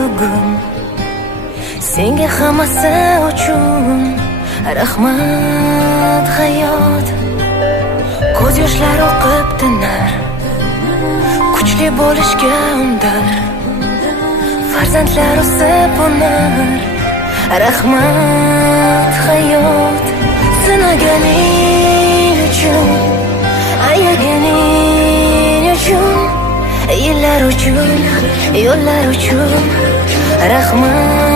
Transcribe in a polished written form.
bugun. Senga hammasi uchun rahmat hayot. Ko'z yoshlari oqib tinar, kuchli bo'lishga undar. Farzandlar o'sib unar, rahmat hayot. Sinaganing uchun, ayaganing uchun, yillar uchun, yo'llar uchun rahmat